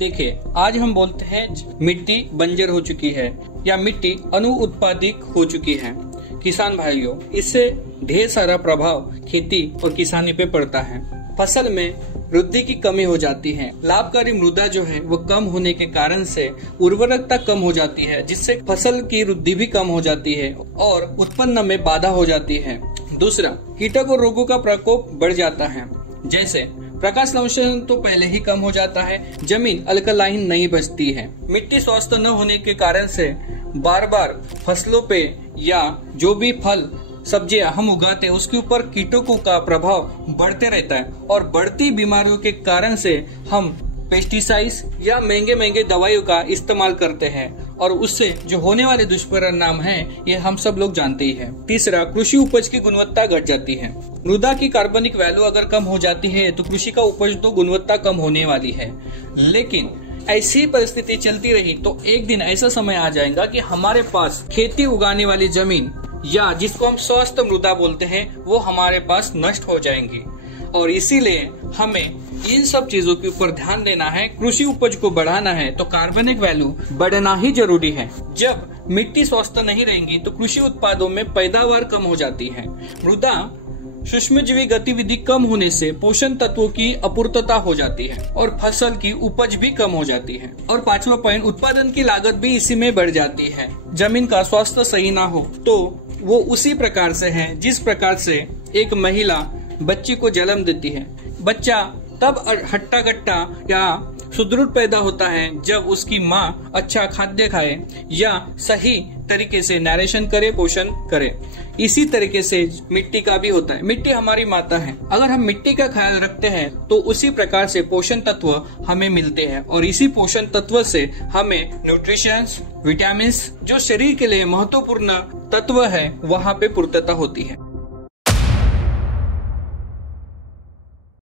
देखिए, आज हम बोलते हैं मिट्टी बंजर हो चुकी है या मिट्टी अनुउत्पादिक हो चुकी है। किसान भाइयों, इससे ढेर सारा प्रभाव खेती और किसानी पे पड़ता है। फसल में वृद्धि की कमी हो जाती है। लाभकारी मृदा जो है वो कम होने के कारण से उर्वरकता कम हो जाती है, जिससे फसल की वृद्धि भी कम हो जाती है और उत्पन्न में बाधा हो जाती है। दूसरा, कीटक और रोगों का प्रकोप बढ़ जाता है। जैसे प्रकाश संश्लेषण तो पहले ही कम हो जाता है, जमीन अल्कलाइन नहीं बचती है, मिट्टी स्वस्थ न होने के कारण से बार बार फसलों पे या जो भी फल सब्जियां हम उगाते हैं उसके ऊपर कीटों का प्रभाव बढ़ते रहता है और बढ़ती बीमारियों के कारण से हम पेस्टिसाइड्स या महंगे महंगे दवाइयों का इस्तेमाल करते हैं और उससे जो होने वाले दुष्परिणाम हैं ये हम सब लोग जानते ही हैं। तीसरा, कृषि उपज की गुणवत्ता घट जाती है। मृदा की कार्बनिक वैल्यू अगर कम हो जाती है तो कृषि का उपज तो गुणवत्ता कम होने वाली है, लेकिन ऐसी परिस्थिति चलती रही तो एक दिन ऐसा समय आ जाएगा कि हमारे पास खेती उगाने वाली जमीन या जिसको हम स्वस्थ मृदा बोलते हैं वो हमारे पास नष्ट हो जाएंगी। और इसीलिए हमें इन सब चीजों के ऊपर ध्यान देना है। कृषि उपज को बढ़ाना है तो कार्बनिक वैल्यू बढ़ना ही जरूरी है। जब मिट्टी स्वस्थ नहीं रहेंगी तो कृषि उत्पादों में पैदावार कम हो जाती है। मृदा सूक्ष्मजीवी गतिविधि कम होने से पोषण तत्वों की अपूर्तता हो जाती है और फसल की उपज भी कम हो जाती है। और पांचवा पॉइंट, उत्पादन की लागत भी इसी में बढ़ जाती है। जमीन का स्वास्थ्य सही ना हो तो वो उसी प्रकार से है जिस प्रकार से एक महिला बच्ची को जन्म देती है। बच्चा तब हट्टा कट्टा या सुदृढ़ पैदा होता है जब उसकी माँ अच्छा खाद्य खाए या सही तरीके से नरेशन करे, पोषण करे। इसी तरीके से मिट्टी का भी होता है। मिट्टी हमारी माता है। अगर हम मिट्टी का ख्याल रखते हैं तो उसी प्रकार से पोषण तत्व हमें मिलते हैं और इसी पोषण तत्व से हमें न्यूट्रिशंस, विटामिन्स जो शरीर के लिए महत्वपूर्ण तत्व है वहाँ पे पूर्तता होती है।